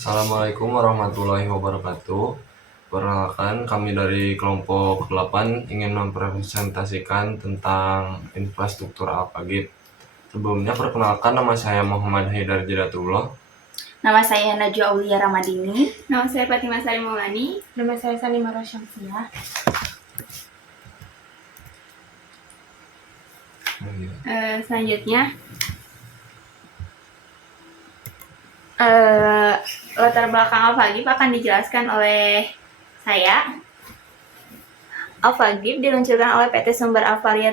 Assalamualaikum warahmatullahi wabarakatuh. Perkenalkan, kami dari kelompok 8 ingin mempresentasikan tentang infrastruktur Alpagit. Sebelumnya perkenalkan, nama saya Muhammad Haidar Jidatullah. Nama saya Najwa Aulia Ramadini. Nama saya Fatimah Salim Maulani. Nama saya Salimah Rosyamsiah. Selanjutnya, latar belakang Alphagip akan dijelaskan oleh saya. Alphagip diluncurkan oleh PT Sumber Alvaria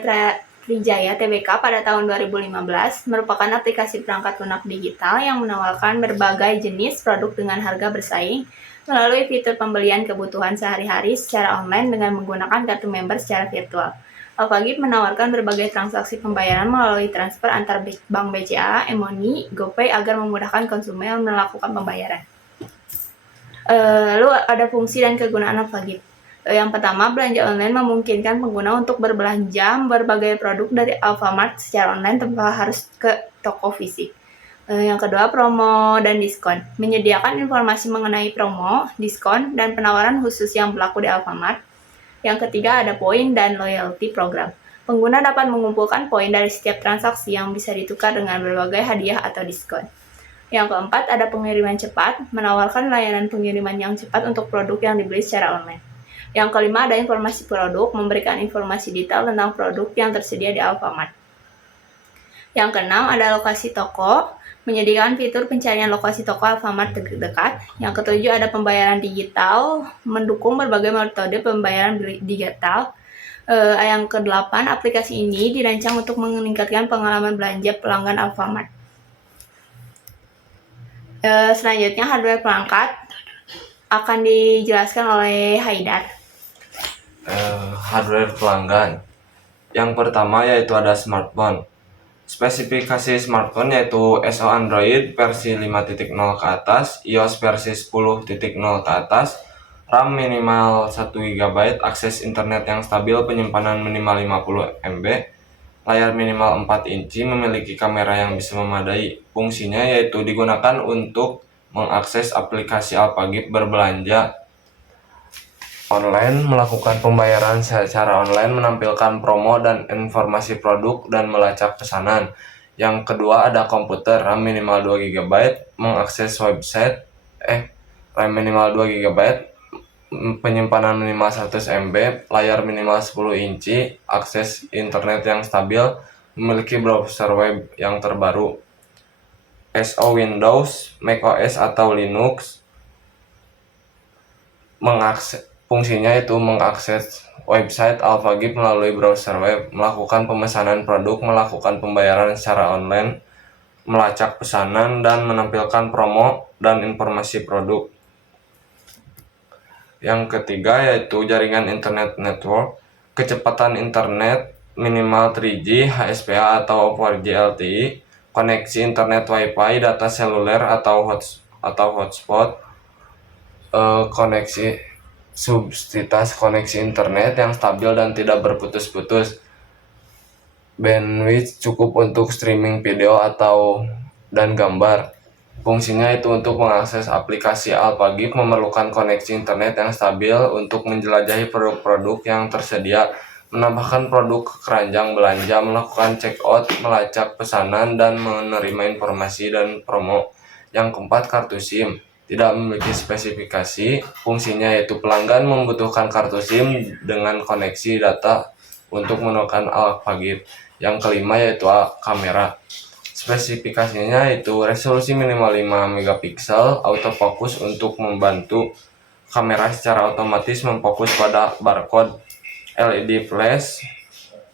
Trijaya Tbk pada tahun 2015, merupakan aplikasi perangkat lunak digital yang menawarkan berbagai jenis produk dengan harga bersaing melalui fitur pembelian kebutuhan sehari-hari secara online dengan menggunakan kartu member secara virtual. Alphagip menawarkan berbagai transaksi pembayaran melalui transfer antar bank BCA, e-money, GoPay agar memudahkan konsumen melakukan pembayaran. Lalu ada fungsi dan kegunaan Alphagip. Yang pertama, belanja online memungkinkan pengguna untuk berbelanja berbagai produk dari Alfamart secara online tanpa harus ke toko fisik. Yang kedua, promo dan diskon. Menyediakan informasi mengenai promo, diskon, dan penawaran khusus yang berlaku di Alfamart. Yang ketiga, ada poin dan loyalty program. Pengguna dapat mengumpulkan poin dari setiap transaksi yang bisa ditukar dengan berbagai hadiah atau diskon. Yang keempat, ada pengiriman cepat, menawarkan layanan pengiriman yang cepat untuk produk yang dibeli secara online. Yang kelima, ada informasi produk, memberikan informasi detail tentang produk yang tersedia di Alfamart. Yang keenam, ada lokasi toko, menyediakan fitur pencarian lokasi toko Alfamart terdekat. Yang ketujuh, ada pembayaran digital, mendukung berbagai metode pembayaran digital. Yang kedelapan, aplikasi ini dirancang untuk meningkatkan pengalaman belanja pelanggan Alfamart. Selanjutnya, hardware perangkat akan dijelaskan oleh Haidar. Hardware pelanggan. Yang pertama yaitu ada smartphone. Spesifikasi smartphone yaitu SO Android versi 5.0 ke atas, iOS versi 10.0 ke atas, RAM minimal 1 GB, akses internet yang stabil, penyimpanan minimal 50 MB, layar minimal 4 inci, memiliki kamera yang bisa memadai. Fungsinya yaitu digunakan untuk mengakses aplikasi Alphagip berbelanja online, melakukan pembayaran secara online, menampilkan promo dan informasi produk, dan melacak pesanan. Yang kedua ada komputer, RAM minimal 2 GB, mengakses website, RAM minimal 2 GB, penyimpanan minimal 100 MB, layar minimal 10 inci, akses internet yang stabil, memiliki browser web yang terbaru. SO Windows, macOS atau Linux, fungsinya itu mengakses website Alphagip melalui browser web, melakukan pemesanan produk, melakukan pembayaran secara online, melacak pesanan, dan menampilkan promo dan informasi produk. Yang ketiga yaitu jaringan internet network, kecepatan internet minimal 3G, HSPA atau 4G LTE, koneksi internet Wi-Fi, data seluler atau hotspot, koneksi subsiditas koneksi internet yang stabil dan tidak berputus-putus, bandwidth cukup untuk streaming video dan gambar. Fungsinya itu untuk mengakses aplikasi Alphagip, memerlukan koneksi internet yang stabil untuk menjelajahi produk-produk yang tersedia, menambahkan produk ke keranjang belanja, melakukan check out, melacak pesanan, dan menerima informasi dan promo. Yang keempat, kartu SIM. Tidak memiliki spesifikasi, fungsinya yaitu pelanggan membutuhkan kartu SIM dengan koneksi data untuk menggunakan Alphagip. Yang kelima yaitu kamera. Spesifikasinya yaitu resolusi minimal 5 megapiksel, autofocus untuk membantu kamera secara otomatis memfokus pada barcode, LED flash,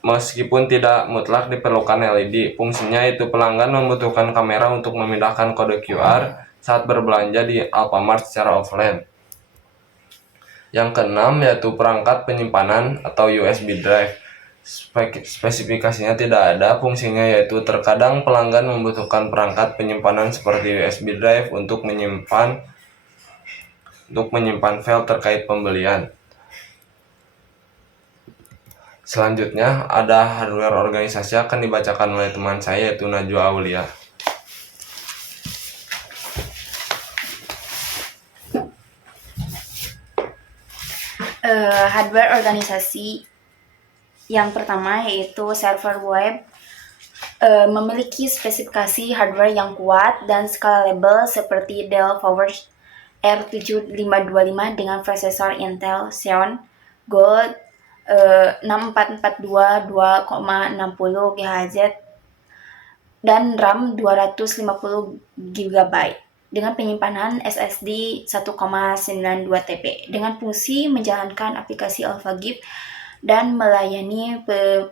meskipun tidak mutlak diperlukan LED. Fungsinya yaitu pelanggan membutuhkan kamera untuk memindahkan kode QR saat berbelanja di Alfamart secara offline. Yang keenam yaitu perangkat penyimpanan atau USB drive. Spesifikasinya tidak ada, fungsinya yaitu terkadang pelanggan membutuhkan perangkat penyimpanan seperti USB drive untuk menyimpan file terkait pembelian. Selanjutnya ada hardware organisasi akan dibacakan oleh teman saya yaitu Najwa Aulia. Hardware organisasi yang pertama yaitu server web memiliki spesifikasi hardware yang kuat dan scalable seperti Dell PowerEdge R7525 dengan prosesor Intel Xeon Gold 6442 2,60 GHz dan RAM 250 GB dengan penyimpanan SSD 1,92 TB dengan fungsi menjalankan aplikasi AlphaGIF dan melayani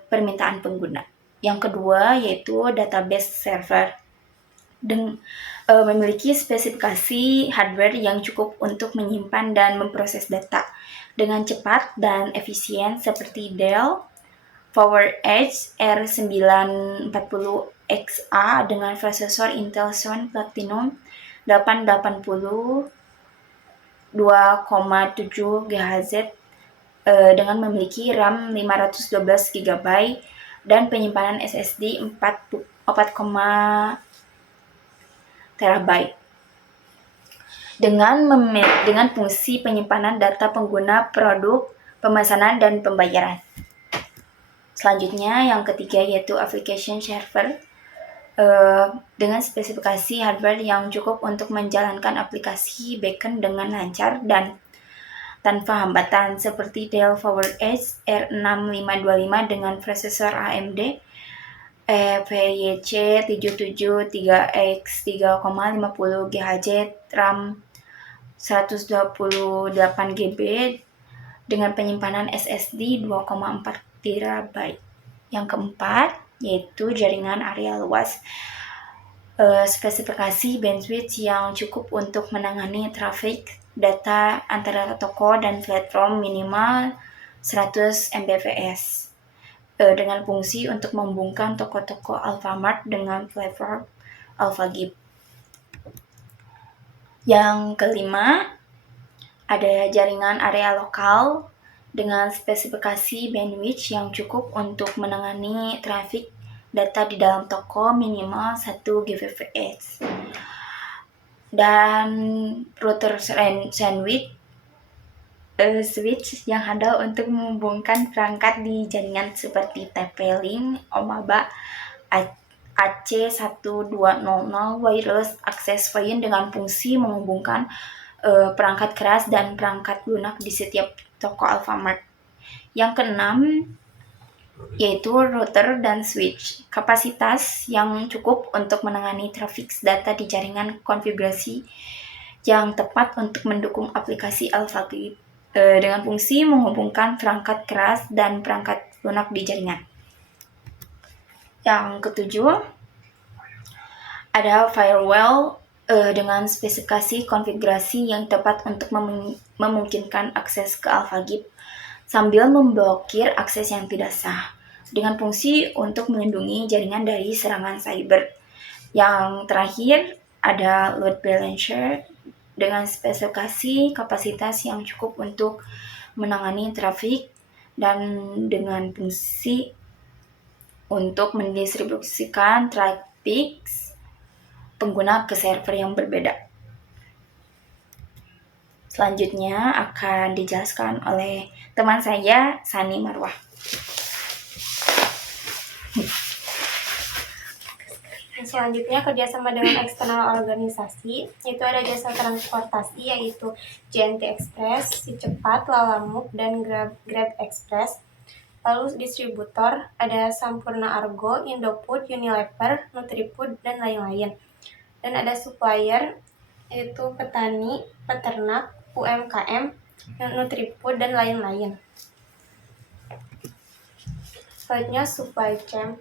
permintaan pengguna. Yang kedua yaitu database server memiliki spesifikasi hardware yang cukup untuk menyimpan dan memproses data dengan cepat dan efisien seperti Dell PowerEdge R940XA dengan prosesor Intel Xeon Platinum 880 2,7 GHz dengan memiliki RAM 512 GB dan penyimpanan SSD 4 TB dengan fungsi penyimpanan data pengguna, produk, pemesanan, dan pembayaran. Selanjutnya yang ketiga yaitu application server dengan spesifikasi hardware yang cukup untuk menjalankan aplikasi backend dengan lancar dan tanpa hambatan seperti Dell PowerEdge R6525 dengan prosesor AMD EPYC 773X 3,50 GHz RAM 128 GB dengan penyimpanan SSD 2,4 TB. Yang keempat yaitu jaringan area luas. Spesifikasi bandwidth yang cukup untuk menangani traffic data antara toko dan platform minimal 100 Mbps dengan fungsi untuk menghubungkan toko-toko Alfamart dengan platform AlphaGIF. Yang kelima, ada jaringan area lokal dengan spesifikasi bandwidth yang cukup untuk menangani traffic data di dalam toko minimal 1 Gbps. Dan router switch yang handal untuk menghubungkan perangkat di jaringan seperti TP-Link, Omaba, AC1200 Wireless Access Point dengan fungsi menghubungkan perangkat keras dan perangkat lunak di setiap toko Alfamart. Yang keenam yaitu router dan switch, kapasitas yang cukup untuk menangani traffic data di jaringan, konfigurasi yang tepat untuk mendukung aplikasi AlphaGIF dengan fungsi menghubungkan perangkat keras dan perangkat lunak di jaringan. Yang ketujuh, ada firewall dengan spesifikasi konfigurasi yang tepat untuk memungkinkan akses ke AlphaGIF sambil memblokir akses yang tidak sah dengan fungsi untuk melindungi jaringan dari serangan cyber. Yang terakhir ada load balancer dengan spesifikasi kapasitas yang cukup untuk menangani traffic dan dengan fungsi untuk mendistribusikan traffic pengguna ke server yang berbeda. Selanjutnya akan dijelaskan oleh teman saya, Sani Marwah. Selanjutnya kerjasama dengan eksternal organisasi, yaitu ada jasa transportasi yaitu JNT Express, Si Cepat, Lalamove, dan Grab Express. Lalu distributor ada Sampurna Argo, Indofood, Unilever, Nutrifood, dan lain-lain. Dan ada supplier yaitu petani, peternak, UMKM, Nutrifood, dan lain-lain. Selanjutnya supply chain.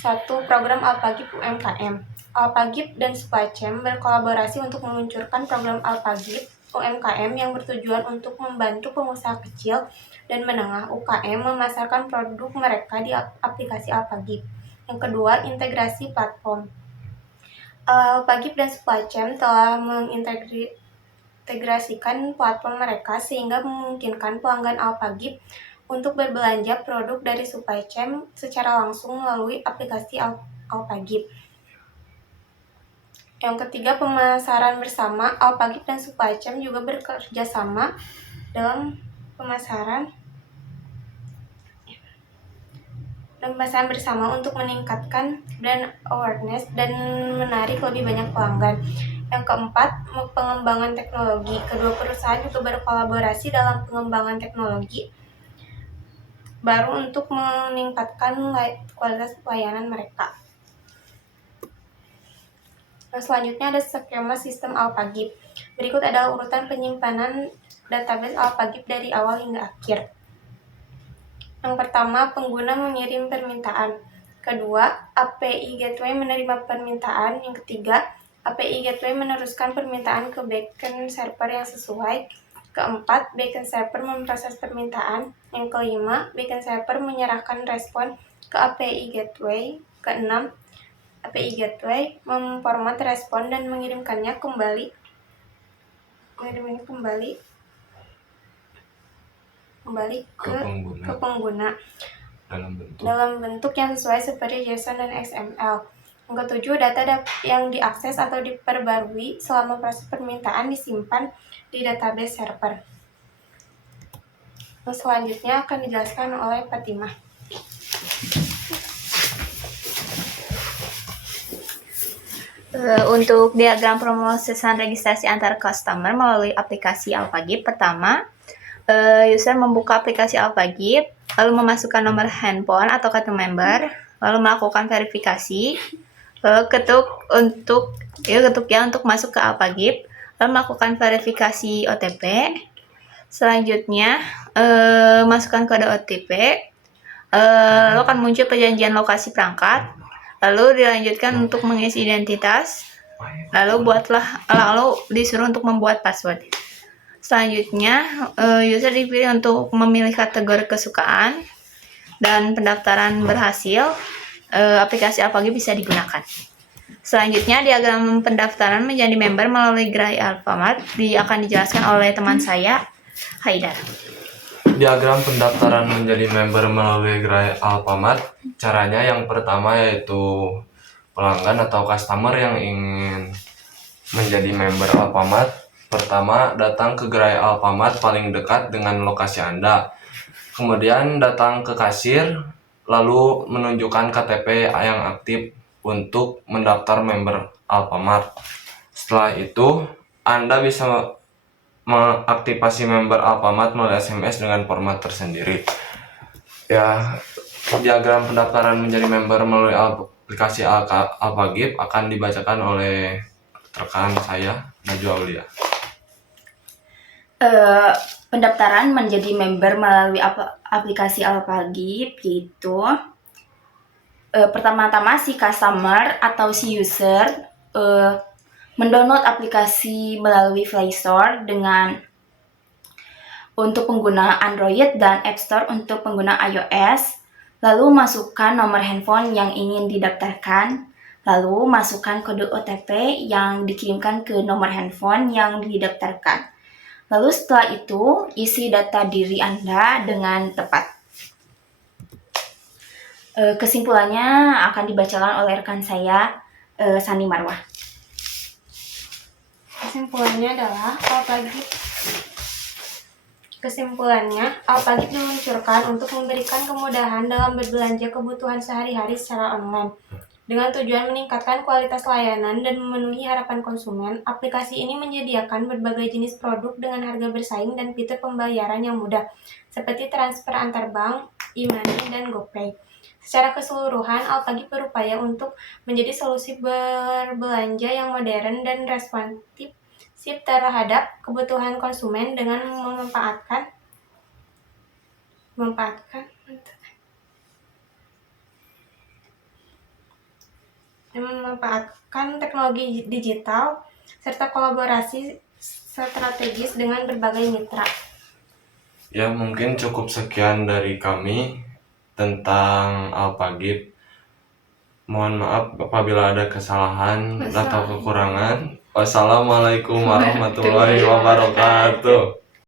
1. Program AlphaGIF UMKM. AlphaGIF dan supply chain berkolaborasi untuk meluncurkan program AlphaGIF UMKM yang bertujuan untuk membantu pengusaha kecil dan menengah (UKM) memasarkan produk mereka di aplikasi AlphaGIF. Yang kedua, integrasi platform. AlphaGIF dan supply chain telah mengintegrasikan platform mereka sehingga memungkinkan pelanggan AlphaGIF untuk berbelanja produk dari supply chain secara langsung melalui aplikasi AlphaGIF. Yang ketiga, pemasaran bersama. AlphaGIF dan supply chain juga bekerja sama dalam pemasaran bersama untuk meningkatkan brand awareness dan menarik lebih banyak pelanggan. Yang keempat, pengembangan teknologi. Kedua perusahaan juga berkolaborasi dalam pengembangan teknologi baru untuk meningkatkan kualitas pelayanan mereka. Nah, selanjutnya ada skema sistem AlphaGip. Berikut adalah urutan penyimpanan database AlphaGip dari awal hingga akhir. Yang pertama, pengguna mengirim permintaan. Kedua, API Gateway menerima permintaan. Yang ketiga, API Gateway meneruskan permintaan ke backend server yang sesuai. Keempat, backend server memproses permintaan. Yang kelima, backend server menyerahkan respon ke API Gateway. Keenam, API Gateway memformat respon dan mengirimkannya kembali ke pengguna dalam bentuk yang sesuai seperti JSON dan XML. Yang ketujuh, data yang diakses atau diperbarui selama proses permintaan disimpan di database server. Nah, selanjutnya akan dijelaskan oleh Fatimah. Untuk diagram pemrosesan registrasi antar customer melalui aplikasi AlphaGip, pertama, user membuka aplikasi AlphaGip, lalu memasukkan nomor handphone atau kartu member, lalu melakukan verifikasi, lalu ketuk masuk ke AlphaGip, lalu melakukan verifikasi OTP. Selanjutnya, masukkan kode OTP, lalu akan muncul perjanjian lokasi perangkat. Lalu dilanjutkan untuk mengisi identitas, lalu disuruh untuk membuat password. Selanjutnya, user dipilih untuk memilih kategori kesukaan dan pendaftaran berhasil, aplikasi AlphaGip bisa digunakan. Selanjutnya, diagram pendaftaran menjadi member melalui gerai Alfamart akan dijelaskan oleh teman saya, Haidar. Diagram pendaftaran menjadi member melalui gerai Alfamart, caranya yang pertama yaitu pelanggan atau customer yang ingin menjadi member Alfamart. Pertama, datang ke gerai Alfamart paling dekat dengan lokasi Anda. Kemudian datang ke kasir, lalu menunjukkan KTP yang aktif untuk mendaftar member Alfamart. Setelah itu, Anda bisa mengaktifasi member Alfamart melalui SMS dengan format tersendiri. Ya, diagram pendaftaran menjadi member melalui aplikasi AlphaGip akan dibacakan oleh rekan saya, Najwa Aulia. Pendaftaran menjadi member melalui aplikasi AlphaGip yaitu pertama-tama si customer atau si user mendownload aplikasi melalui Play Store untuk pengguna Android dan App Store untuk pengguna iOS, lalu masukkan nomor handphone yang ingin didaftarkan, lalu masukkan kode OTP yang dikirimkan ke nomor handphone yang didaftarkan. Lalu setelah itu, isi data diri Anda dengan tepat. Kesimpulannya akan dibacakan oleh rekan saya, Sani Marwah. Kesimpulannya, AlphaGip diluncurkan untuk memberikan kemudahan dalam berbelanja kebutuhan sehari-hari secara online. Dengan tujuan meningkatkan kualitas layanan dan memenuhi harapan konsumen, aplikasi ini menyediakan berbagai jenis produk dengan harga bersaing dan fitur pembayaran yang mudah, seperti transfer antar bank, e-money, dan GoPay. Secara keseluruhan, AlphaGip berupaya untuk menjadi solusi berbelanja yang modern dan responsif terhadap kebutuhan konsumen dengan memanfaatkan teknologi digital serta kolaborasi strategis dengan berbagai mitra. Ya, mungkin cukup sekian dari kami tentang AlphaGip. Mohon maaf apabila ada kesalahan atau kekurangan. Wassalamualaikum warahmatullahi wabarakatuh.